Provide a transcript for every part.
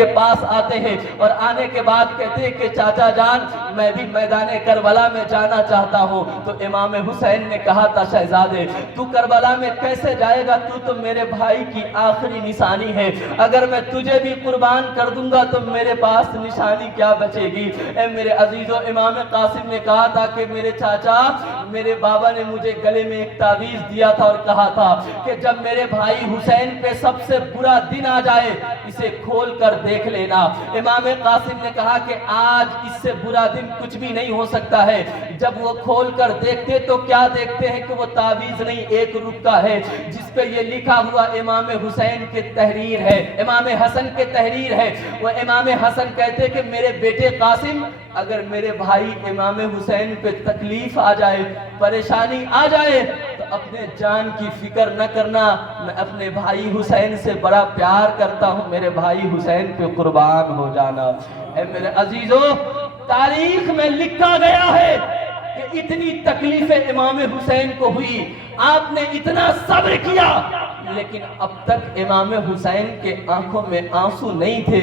کے پاس آتے ہیں اور آنے کے بعد کہتے ہیں کہ چاچا جان میں بھی میدان کربلا میں جانا چاہتا ہوں. تو امام حسین نے کہا تھا شہزادے تو کربلا میں کیسے جائے گا, تو میرے بھائی کی آخری نشانی ہے, اگر میں تجھے بھی قربان کر دوں گا تو میرے پاس نشانی کیا بچے گی. اے میرے عزیزو, امام قاسم نے کہا تھا کہ میرے چاچا میرے بابا نے مجھے گلے میں ایک تعویذ دیا تھا اور کہا تھا کہ جب میرے بھائی حسین پہ سب سے برا دن آ جائے اسے کھول کر دیکھ لینا. امام قاسم نے کہا کہ آج اس سے برا دن کچھ بھی نہیں ہو سکتا ہے. جب وہ کھول کر دیکھتے تو کیا دیکھتے ہیں کہ وہ تعویذ نہیں, ایک رکا ہے جس پہ یہ لکھا ہوا امام حسین کے تحریر ہے, امام حسن کے تحریر ہے. وہ امام حسن کہتے کہ میرے بیٹے قاسم اگر میرے بھائی امام حسین پہ تکلیف آ جائے, پریشانی آ جائے تو اپنے جان کی فکر نہ کرنا, میں اپنے بھائی حسین سے بڑا پیار کرتا ہوں, میرے بھائی حسین پہ قربان ہو جانا. اے میرے عزیزو, تاریخ میں لکھا گیا ہے کہ اتنی تکلیفیں امام حسین کو ہوئی, آپ نے اتنا صبر کیا, لیکن اب تک امام حسین کے آنکھوں میں آنسو نہیں تھے.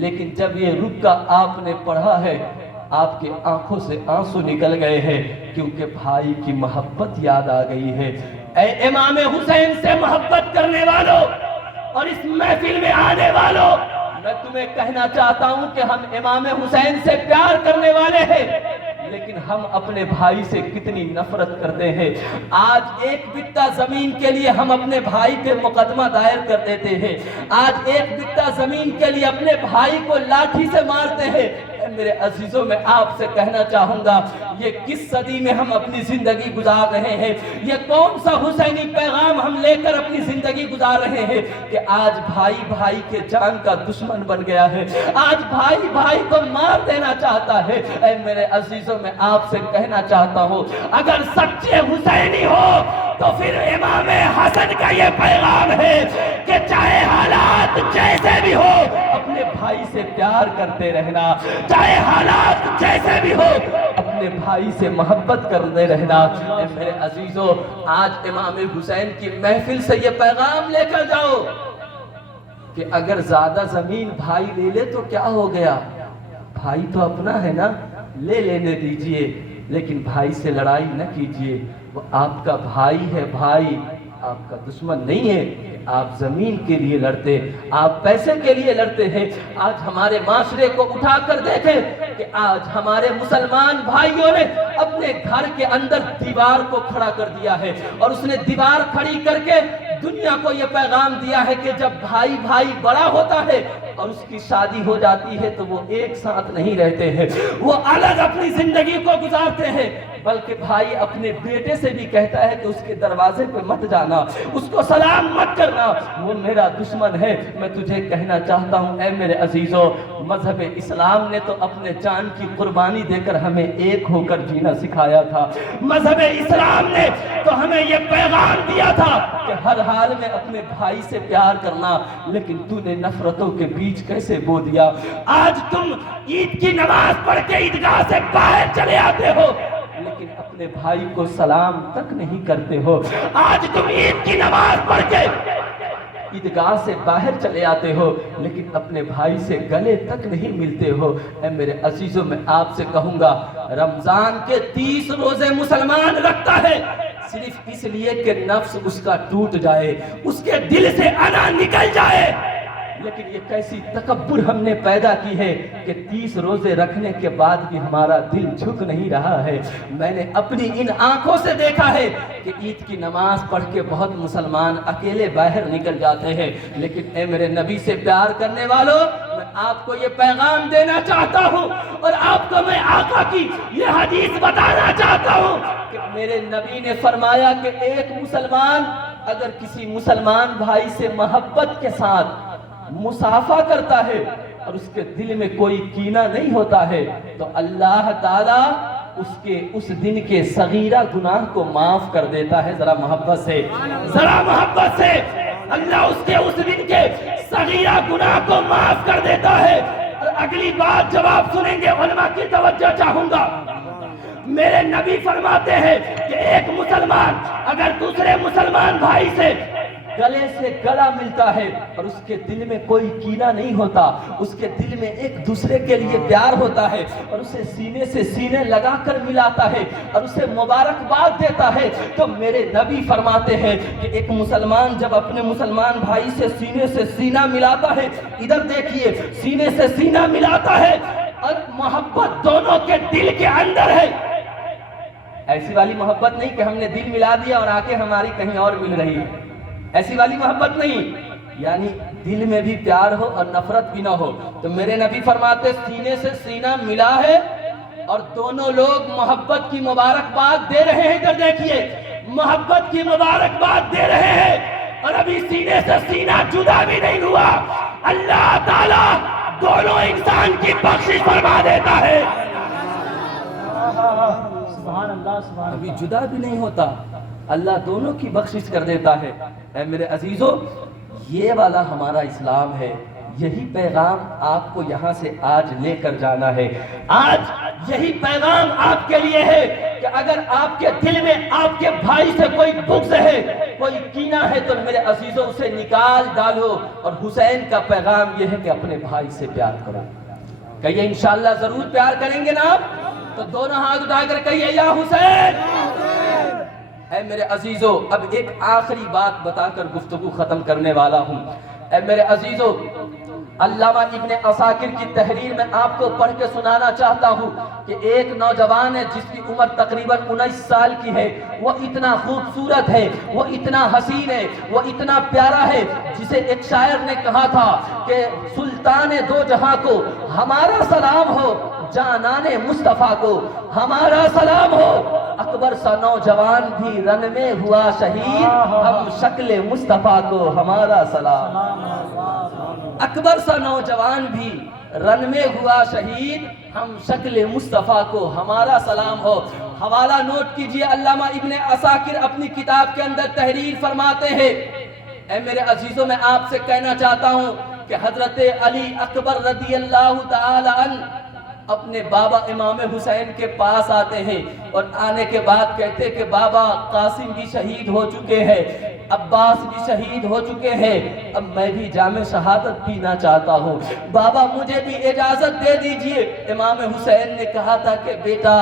لیکن جب یہ رکا آپ نے پڑھا ہے آپ کے آنکھوں سے آنسو نکل گئے ہیں, کیونکہ بھائی کی محبت یاد آ گئی ہے. اے امام حسین سے محبت کرنے والوں اور اس محفل میں آنے والوں, میں تمہیں کہنا چاہتا ہوں کہ ہم امام حسین سے پیار کرنے والے ہیں, لیکن ہم اپنے بھائی سے کتنی نفرت کرتے ہیں. آج ایک بٹا زمین کے لیے ہم اپنے بھائی پہ مقدمہ دائر کر دیتے ہیں, آج ایک بٹا زمین کے لیے اپنے بھائی کو لاٹھی سے مارتے ہیں. میرے عزیزوں, میں آپ سے کہنا چاہوں گا یہ کس صدی میں ہم اپنی زندگی گزار رہے ہیں, یہ کون سا حسینی پیغام ہم لے کر اپنی زندگی گزار رہے ہیں کہ آج بھائی بھائی کے جان کا دشمن بن گیا ہے, آج بھائی بھائی کو مار دینا چاہتا ہے. اے میرے عزیزوں, میں آپ سے کہنا چاہتا ہوں اگر سچے حسینی ہو تو پھر امام حسن کا یہ پیغام ہے کہ چاہے حالات جیسے بھی ہو اپنے بھائی سے پیار کرتے رہنا, چاہے حالات جیسے بھی ہو اپنے بھائی سے محبت کرتے رہنا. اے میرے عزیزو, آج امام حسین کی محفل سے یہ پیغام لے کر جاؤ کہ اگر زیادہ زمین بھائی لے لے تو کیا ہو گیا, بھائی تو اپنا ہے نا, لے لینے دیجئے, لیکن بھائی سے لڑائی نہ کیجئے. وہ آپ کا بھائی ہے, بھائی آپ کا دشمن نہیں ہے. آپ زمین کے لیے لڑتے, آپ پیسے کے لیے لڑتے ہیں. آج ہمارے معاشرے کو اٹھا کر دیکھیں کہ آج ہمارے مسلمان بھائیوں نے اپنے گھر کے اندر دیوار کو کھڑا کر دیا ہے, اور اس نے دیوار کھڑی کر کے دنیا کو یہ پیغام دیا ہے کہ جب بھائی بھائی بڑا ہوتا ہے اور اس کی شادی ہو جاتی ہے تو وہ ایک ساتھ نہیں رہتے ہیں, وہ الگ اپنی زندگی کو گزارتے ہیں. بلکہ بھائی اپنے بیٹے سے بھی کہتا ہے کہ اس کے دروازے پہ مت جانا, اس کو سلام مت کرنا, وہ میرا دشمن ہے. میں تجھے کہنا چاہتا ہوں اے میرے عزیزو, مذہب اسلام نے تو اپنے جان کی قربانی دے کر ہمیں ایک ہو کر جینا سکھایا تھا. مذہب اسلام نے تو ہمیں یہ پیغام دیا تھا کہ ہر حال میں اپنے بھائی سے پیار کرنا, لیکن تو نے نفرتوں کے بیچ کیسے بو دیا. آج تم عید کی نماز پڑھ کے عیدگاہ سے باہر چلے آتے ہو, لیکن اپنے بھائی کو سلام تک نہیں کرتے ہو. آج تم عید کی نماز پڑھ کے عیدگاہ سے باہر چلے آتے ہو, لیکن اپنے بھائی سے گلے تک نہیں ملتے ہو. اے میرے عزیزوں, میں آپ سے کہوں گا رمضان کے 30 روزے مسلمان رکھتا ہے صرف اس لیے کہ نفس اس کا ٹوٹ جائے, اس کے دل سے انا نکل جائے. لیکن یہ کیسی تکبر ہم نے پیدا کی ہے کہ 30 روزے رکھنے کے بعد بھی ہمارا دل جھک نہیں رہا ہے. میں نے اپنی ان آنکھوں سے دیکھا ہے کہ عید کی نماز پڑھ کے بہت مسلمان اکیلے باہر نکل جاتے ہیں, لیکن اے میرے نبی سے پیار کرنے والوں, میں آپ کو یہ پیغام دینا چاہتا ہوں اور آپ کو میں آقا کی یہ حدیث بتانا چاہتا ہوں کہ میرے نبی نے فرمایا کہ ایک مسلمان اگر کسی مسلمان بھائی سے محبت کے ساتھ مصافحہ کرتا ہے اور اس کے دل میں کوئی کینہ نہیں ہوتا ہے تو اللہ تعالیٰ اس کے اس دن کے صغیرہ گناہ کو معاف کر دیتا ہے. ذرا محبت سے, ذرا محبت سے, اللہ اس کے اس دن کے صغیرہ گناہ کو معاف کر دیتا ہے. اور اگلی بات جب آپ سنیں گے علماء کی توجہ چاہوں گا. میرے نبی فرماتے ہیں کہ ایک مسلمان اگر دوسرے مسلمان بھائی سے گلے سے گلا ملتا ہے اور اس کے دل میں کوئی کینہ نہیں ہوتا، اس کے دل میں ایک دوسرے کے لیے پیار ہوتا ہے اور اسے سینے سے سینے لگا کر ملاتا ہے اور اسے مبارکباد دیتا ہے، تو میرے نبی فرماتے ہیں کہ ایک مسلمان جب اپنے مسلمان بھائی سے سینہ ملاتا ہے، ادھر دیکھیے، سینے سے سینہ ملاتا ہے اور محبت دونوں کے دل کے اندر ہے، ایسی والی محبت نہیں کہ ہم نے دل ملا دیا اور آنکھیں ہماری کہیں اور مل رہی ہے، ایسی والی محبت نہیں، یعنی دل میں بھی پیار ہو اور نفرت بھی نہ ہو۔ تو میرے نبی فرماتے سینے سے سینہ ملا ہے اور دونوں لوگ محبت کی مبارکباد دے رہے ہیں، ادھر دیکھیے، محبت کی مبارکباد دے رہے ہیں اور ابھی سینے سے سینہ جدا بھی نہیں ہوا، اللہ تعالیٰ دونوں انسان کی بخشش فرما دیتا ہے، سبحان اللہ سبحان ابھی جدا بھی نہیں ہوتا، اللہ دونوں کی بخشش کر دیتا ہے۔ اے میرے عزیزو، یہ والا ہمارا اسلام ہے، یہی پیغام آپ کو یہاں سے آج لے کر جانا ہے۔ آج یہی پیغام آپ کے لیے ہے کہ اگر آپ کے دل میں آپ کے بھائی سے کوئی بغض ہے، کوئی کینہ ہے، تو میرے عزیزوں اسے نکال ڈالو، اور حسین کا پیغام یہ ہے کہ اپنے بھائی سے پیار کرو۔ کہیے انشاءاللہ ضرور پیار کریں گے نا آپ؟ تو دونوں ہاتھ اٹھا کر کہیے یا حسین۔ اے میرے عزیزو، اب ایک آخری بات بتا کر گفتگو ختم کرنے والا ہوں۔ اے میرے عزیزو، علامہ ابن عساکر کی تحریر میں آپ کو پڑھ کے سنانا چاہتا ہوں کہ ایک نوجوان ہے جس کی عمر تقریباً 19 سال کی ہے، وہ اتنا خوبصورت ہے، وہ اتنا حسین ہے، وہ اتنا پیارا ہے، جسے ایک شاعر نے کہا تھا کہ سلطان دو جہاں کو ہمارا سلام ہو، جانان مصطفیٰ کو ہمارا سلام ہو، اکبر سا نوجوان بھی رن میں ہوا شہید، ہم شکل مصطفیٰ کو ہمارا سلام۔ اکبر سا نوجوان بھی رن میں ہوا شہید، ہم شکل مصطفیٰ کو ہمارا سلام ہو۔ حوالہ نوٹ کیجئے، علامہ ابن عساکر اپنی کتاب کے اندر تحریر فرماتے ہیں۔ اے میرے عزیزوں، میں آپ سے کہنا چاہتا ہوں کہ حضرت علی اکبر رضی اللہ تعالی عنہ اپنے بابا امام حسین کے پاس آتے ہیں اور آنے کے بعد کہتے ہیں کہ بابا قاسم بھی شہید ہو چکے ہیں، عباس بھی شہید ہو چکے ہیں، اب میں بھی جام شہادت پینا چاہتا ہوں، بابا مجھے بھی اجازت دے دیجئے۔ امام حسین نے کہا تھا کہ بیٹا،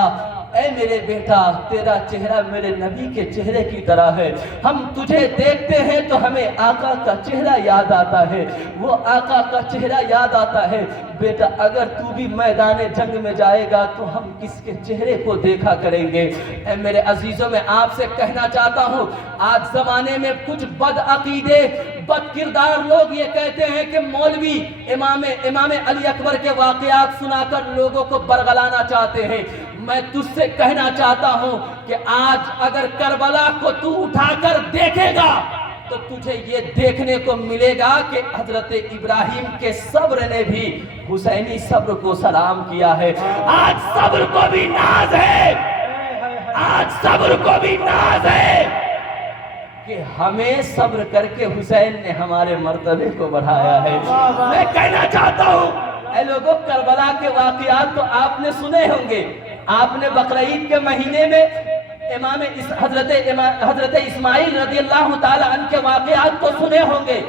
اے میرے بیٹا، تیرا چہرہ میرے نبی کے چہرے کی طرح ہے، ہم تجھے دیکھتے ہیں تو ہمیں آقا کا چہرہ یاد آتا ہے، وہ آقا کا چہرہ یاد آتا ہے، بیٹا اگر تو بھی میدان جنگ میں جائے گا تو ہم کس کے چہرے کو دیکھا کریں گے۔ اے میرے عزیزوں، میں آپ سے کہنا چاہتا ہوں، آج زمانے میں کچھ بد عقیدے، بد کردار لوگ یہ کہتے ہیں کہ مولوی امام علی اکبر کے واقعات سنا کر لوگوں کو برگلانا چاہتے ہیں۔ میں تجھ سے کہنا چاہتا ہوں کہ آج اگر کربلا کو تو اٹھا کر دیکھے گا تو تجھے یہ دیکھنے کو ملے گا کہ حضرت ابراہیم کے صبر نے بھی حسینی صبر کو سلام کیا ہے۔ آج صبر کو بھی ناز ہے، آج صبر کو بھی ناز ہے کہ ہمیں صبر کر کے حسین نے ہمارے مرتبے کو بڑھایا ہے۔ میں کہنا چاہتا ہوں، اے لوگوں، کربلا کے واقعات تو آپ نے سنے ہوں گے، آپ نے بقرعید کے مہینے میں حضرت اسماعیل رضی اللہ تعالیٰ عنہ کے واقعات تو سنے ہوں گے،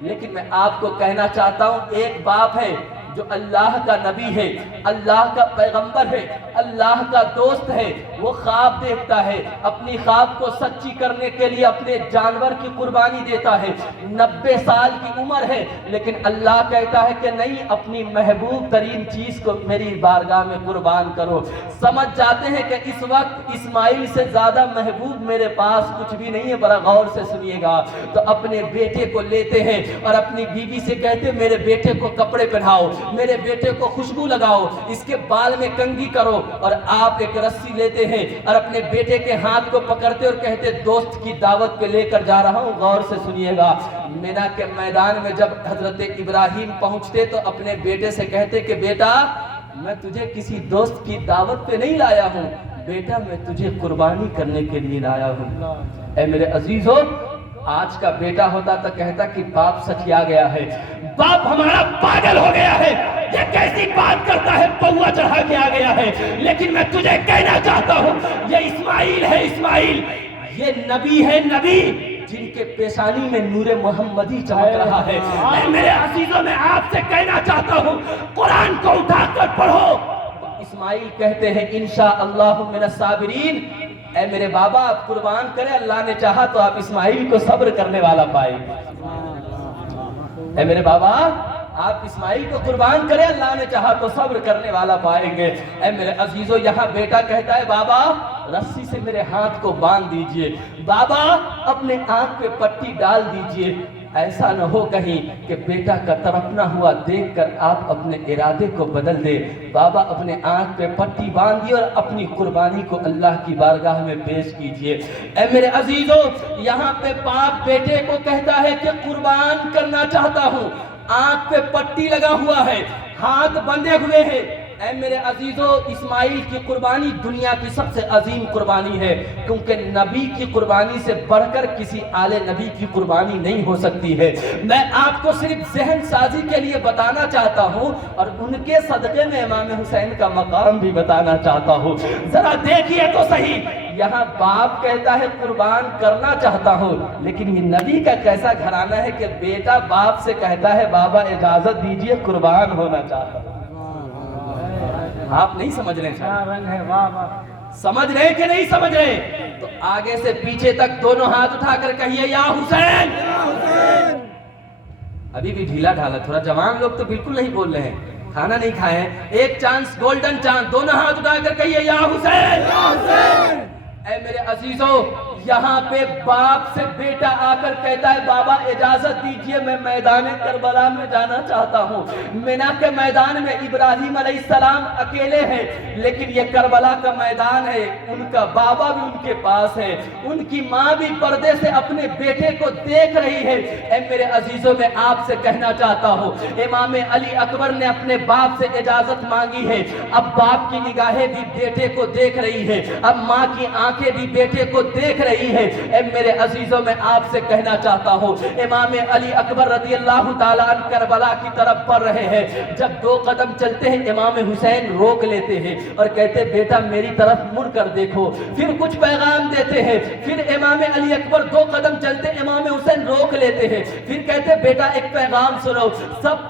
لیکن میں آپ کو کہنا چاہتا ہوں، ایک باپ ہے جو اللہ کا نبی ہے، اللہ کا پیغمبر ہے، اللہ کا دوست ہے، وہ خواب دیکھتا ہے، اپنی خواب کو سچی کرنے کے لیے اپنے جانور کی قربانی دیتا ہے، 90 سال کی عمر ہے، لیکن اللہ کہتا ہے کہ نہیں، اپنی محبوب ترین چیز کو میری بارگاہ میں قربان کرو۔ سمجھ جاتے ہیں کہ اس وقت اسماعیل سے زیادہ محبوب میرے پاس کچھ بھی نہیں ہے، بڑا غور سے سنیے گا، تو اپنے بیٹے کو لیتے ہیں اور اپنی بیوی سے کہتے ہیں میرے بیٹے کو کپڑے پہناؤ، میرے بیٹے کو خوشبو لگاؤ، اس کے بال میں کنگھی کرو، اور آپ ایک رسی لیتے ہیں اور اپنے بیٹے کے ہاتھ کو پکڑتے اور کہتے دوست کی دعوت پہ لے کر جا رہا ہوں۔ غور سے سنیے گا، مینا کے میدان میں جب حضرت ابراہیم پہنچتے تو اپنے بیٹے سے کہتے کہ بیٹا، میں تجھے کسی دوست کی دعوت پہ نہیں لایا ہوں بیٹا، میں تجھے قربانی کرنے کے لیے لایا ہوں۔ اے میرے عزیزو، آج کا بیٹا ہوتا تو کہتا کہ باپ سچیا گیا ہے، باپ ہمارا پاگل ہو گیا ہے، یہ کیسی بات کرتا ہے، پوا چڑھا کے آ گیا ہے۔ لیکن میں تجھے کہنا چاہتا ہوں، یہ اسماعیل ہے، اسماعیل یہ نبی ہے، نبی جن کے پیشانی میں نور محمدی چمک رہا ہے۔ اے میرے عزیزوں، میں آپ سے کہنا چاہتا ہوں قرآن کو اٹھا کر پڑھو۔ اسماعیل کہتے ہیں انشاءاللہ من الصابرین، اے میرے بابا آپ قربان کریں، اللہ نے چاہا تو آپ اسماعیل کو صبر کرنے والا پائیں گے۔ اے میرے بابا آپ اسماعیل کو قربان کریں، اللہ نے چاہا تو صبر کرنے والا پائیں گے۔ اے میرے عزیزو، یہاں بیٹا کہتا ہے بابا رسی سے میرے ہاتھ کو باندھ دیجئے، بابا اپنے آنکھ پہ پٹی ڈال دیجئے، ایسا نہ ہو کہیں کہ بیٹا کا تڑپنا ہوا دیکھ کر آپ اپنے ارادے کو بدل دے۔ بابا اپنے آنکھ پہ پٹی باندھیے اور اپنی قربانی کو اللہ کی بارگاہ میں پیش کیجئے۔ اے میرے عزیزو، یہاں پہ باپ بیٹے کو کہتا ہے کہ قربان کرنا چاہتا ہوں، آنکھ پہ پٹی لگا ہوا ہے، ہاتھ بندھے ہوئے ہیں۔ اے میرے عزیزو، اسماعیل کی قربانی دنیا کی سب سے عظیم قربانی ہے، کیونکہ نبی کی قربانی سے بڑھ کر کسی آل نبی کی قربانی نہیں ہو سکتی ہے۔ میں آپ کو صرف ذہن سازی کے لیے بتانا چاہتا ہوں اور ان کے صدقے میں امام حسین کا مقام بھی بتانا چاہتا ہوں۔ ذرا دیکھیے تو صحیح، یہاں باپ کہتا ہے قربان کرنا چاہتا ہوں، لیکن یہ نبی کا کیسا گھرانہ ہے کہ بیٹا باپ سے کہتا ہے بابا اجازت دیجئے قربان ہونا چاہتا ہوں۔ آپ نہیں سمجھ رہے ہیں، کیا رنگ ہے، واہ واہ، سمجھ رہے کہ نہیں سمجھ رہے؟ تو آگے سے پیچھے تک دونوں ہاتھ اٹھا کر کہیے یا حسین۔ ابھی بھی ڈھیلا ڈھالا، تھوڑا جوان لوگ تو بالکل نہیں بول رہے ہیں، کھانا نہیں کھائے ہیں، ایک چانس گولڈن چانس، دونوں ہاتھ اٹھا کر کہیے یا حسین۔ اے میرے عزیزو، یہاں پہ باپ سے بیٹا آ کر کہتا ہے بابا اجازت دیجئے میں میدان کربلا میں جانا چاہتا ہوں۔ مینا کے میدان میں ابراہیم علیہ السلام اکیلے ہیں، لیکن یہ کربلا کا میدان ہے، ان کا بابا بھی ان کے پاس ہے، ان کی ماں بھی پردے سے اپنے بیٹے کو دیکھ رہی ہے۔ اے میرے عزیزوں، میں آپ سے کہنا چاہتا ہوں امام علی اکبر نے اپنے باپ سے اجازت مانگی ہے، اب باپ کی نگاہیں بھی بیٹے کو دیکھ رہی ہے، اب ماں کی آنکھیں بھی بیٹے کو دیکھ رہی ہے۔ اے میرے عزیزوں، میں آپ سے کہنا چاہتا ہوں امام علی اکبر رضی اللہ تعالیٰ عنہ کربلا کی طرف بڑھ رہے ہیں، جب 2 قدم چلتے ہیں امام حسین روک لیتے ہیں اور کہتے بیٹا میری طرف مڑ کر دیکھو، پھر کچھ پیغام دیتے ہیں، پھر امام علی اکبر 2 قدم چلتے امام حسین روک لیتے ہیں، پھر کہتے بیٹا ایک پیغام سنو،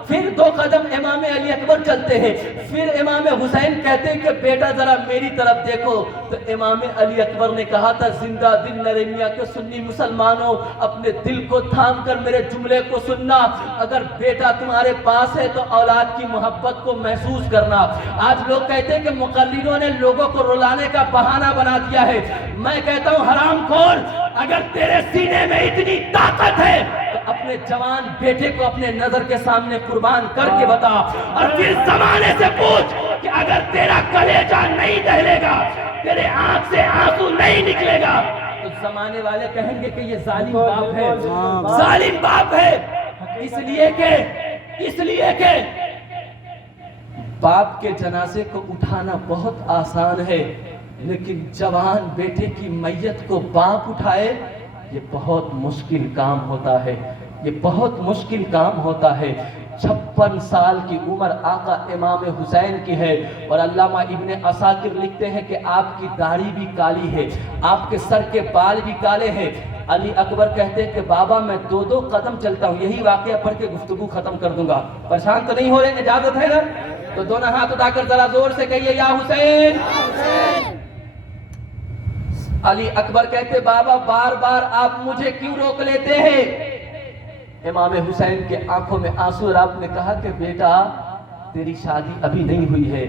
پھر 2 قدم امام علی اکبر چلتے ہیں، پھر امام حسین کہتے ہیں کہ بیٹا ذرا میری طرف دیکھو، تو امام علی اکبر نے کہا تھا زندہ دل نرینیا کے سنی مسلمانوں اپنے دل کو تھام کر میرے جملے کو سننا، اگر بیٹا تمہارے پاس ہے تو اولاد کی محبت کو محسوس کرنا۔ آج لوگ کہتے ہیں کہ مقرروں نے لوگوں کو رلانے کا بہانہ بنا دیا ہے، میں کہتا ہوں حرام خور، اگر تیرے سینے میں اتنی طاقت ہے تو اپنے جوان بیٹے کو اپنے نظر کے سامنے قربان کر کے بتا، اور پھر زمانے سے پوچھ کہ اگر تیرا کلیجہ نہیں دہلے گا، تیرے آنکھ سے آنسو نہیں نکلے گا، تو زمانے والے کہیں گے کہ یہ ظالم باپ ہے، ظالم باپ ہے۔ اس لیے کہ باپ کے جنازے کو اٹھانا بہت آسان ہے، لیکن جوان بیٹے کی میت کو باپ اٹھائے یہ بہت مشکل کام ہوتا ہے، یہ بہت مشکل کام ہوتا ہے۔ 56 سال کی عمر آقا امام حسین کی ہے، اور علامہ ابن عساکر لکھتے ہیں کہ آپ کی داڑھی بھی کالی ہے، آپ کے سر کے بال بھی کالے ہیں۔ علی اکبر کہتے ہیں کہ بابا میں 2 قدم چلتا ہوں، یہی واقعہ پڑھ کے گفتگو ختم کر دوں گا، پریشان تو نہیں ہو رہے؟ اجازت ہے نا؟ تو دونوں ہاتھ اٹھا کر ذرا زور سے کہیے یا حسین۔ علی اکبر کہتے بابا بار بار آپ مجھے کیوں روک لیتے ہیں؟ امام حسین کے آنکھوں میں آنسو، اور آپ نے کہا کہ بیٹا تیری شادی ابھی نہیں ہوئی ہے،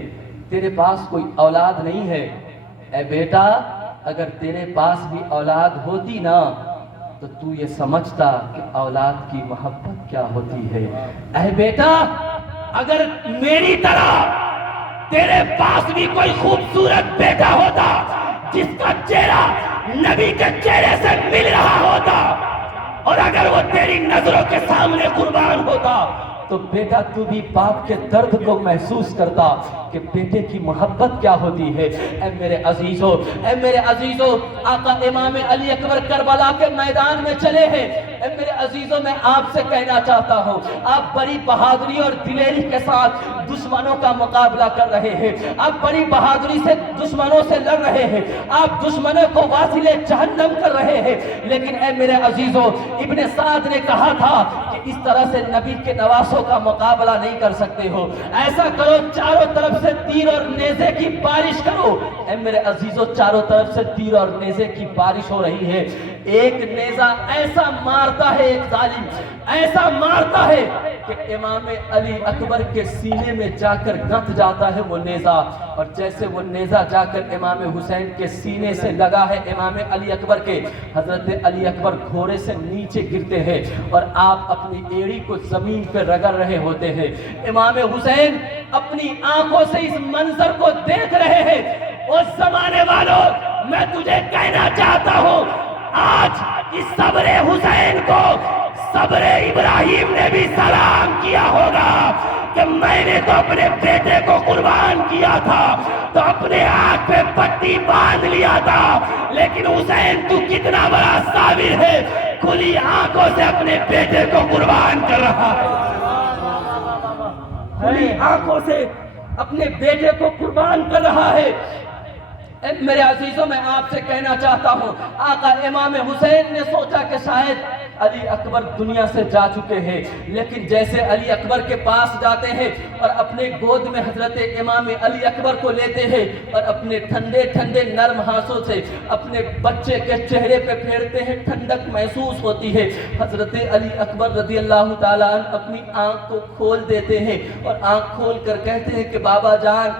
تیرے پاس کوئی اولاد نہیں ہے، اے بیٹا اگر تیرے پاس بھی اولاد ہوتی نا تو تو یہ سمجھتا کہ اولاد کی محبت کیا ہوتی ہے۔ اے بیٹا اگر میری طرح تیرے پاس بھی کوئی خوبصورت بیٹا ہوتا جس کا چہرہ نبی کے چہرے سے مل رہا ہوتا، اور اگر وہ تیری نظروں کے سامنے قربان ہوتا تو بیٹا تو بھی باپ کے درد کو محسوس کرتا کہ بیٹے کی محبت کیا ہوتی ہے۔ اے میرے عزیزو، آقا امام علی اکبر کربلا کے میدان میں چلے ہیں۔ اے میرے عزیزو، میں آپ سے کہنا چاہتا ہوں، آپ بڑی بہادری اور دلیری کے ساتھ دشمنوں کا مقابلہ کر رہے ہیں، آپ بڑی بہادری سے دشمنوں سے لڑ رہے ہیں، آپ دشمنوں کو واصل جہنم کر رہے ہیں، لیکن اے میرے عزیزو، ابن سعد نے کہا تھا کہ اس طرح سے نبی کے نواسوں کا مقابلہ نہیں کر سکتے ہو، ایسا کرو چاروں طرف سے تیر اور نیزے کی بارش کرو۔ اے میرے عزیزو، چاروں طرف سے تیر اور نیزے کی بارش ہو رہی ہے، ایک نیزہ ایسا مارتا ہے، ایک ظالم ایسا مارتا ہے کہ امام علی اکبر کے سینے میں جا کر گھت جاتا ہے وہ نیزہ، اور جیسے وہ نیزہ جا کر امام حسین کے سینے سے لگا ہے امام علی اکبر کے، حضرت علی اکبر گھوڑے سے نیچے گرتے ہیں اور آپ اپنی ایڑی کو زمین پہ رگڑ رہے ہوتے ہیں۔ امام حسین اپنی آنکھوں سے اس منظر کو دیکھ رہے ہیں۔ اس زمانے والوں، میں تجھے کہنا چاہتا ہوں، آج اس صبر حسین کو صبر ابراہیم نے بھی سلام کیا ہوگا کہ میں نے تو اپنے بیٹے کو قربان کیا تھا تو اپنے آنکھ پہ پٹی باندھ لیا تھا، لیکن حسین تو کتنا بڑا صابر ہے، کھلی آنکھوں سے اپنے بیٹے کو قربان کر رہا ہے، کھلی آنکھوں سے اپنے بیٹے کو قربان کر رہا ہے۔ میرے عزیزوں، میں آپ سے کہنا چاہتا ہوں، آقا امام حسین نے سوچا کہ شاید علی اکبر دنیا سے جا چکے ہیں، لیکن جیسے علی اکبر کے پاس جاتے ہیں اور اپنے گود میں حضرت امام علی اکبر کو لیتے ہیں اور اپنے ٹھنڈے ٹھنڈے نرم ہاتھوں سے اپنے بچے کے چہرے پہ پھیرتے ہیں، ٹھنڈک محسوس ہوتی ہے۔ حضرت علی اکبر رضی اللہ تعالیٰ عنہ اپنی آنکھ کو کھول دیتے ہیں اور آنکھ کھول کر کہتے ہیں کہ بابا جان،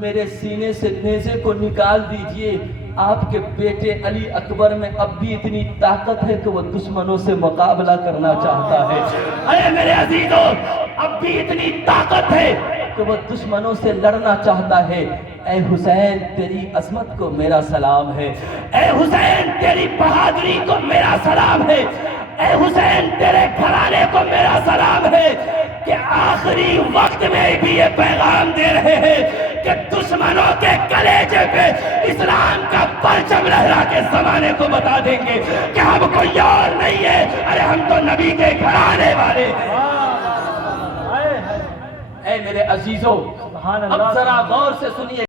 میرے سینے سے نیزے کو نکال دیجئے، آپ کے بیٹے علی اکبر میں اب بھی اتنی طاقت ہے کہ وہ دشمنوں سے مقابلہ کرنا چاہتا ہے۔ اے میرے عزیزوں، اب بھی اتنی طاقت ہے کہ وہ دشمنوں سے لڑنا چاہتا ہے۔ اے حسین، تیری عظمت کو میرا سلام ہے، اے حسین تیری بہادری کو میرا سلام ہے، اے حسین تیرے گھرانے کو میرا سلام ہے، کہ آخری وقت میں بھی یہ پیغام دے رہے ہیں کہ دشمنوں کے کلیجے پہ اسلام کا پرچم لہرا کے زمانے کو بتا دیں گے کہ ہم کوئی اور نہیں ہے، ارے ہم تو نبی کے گھرانے والے ہیں۔ اے میرے عزیزو، اب ذرا غور سے سنیے۔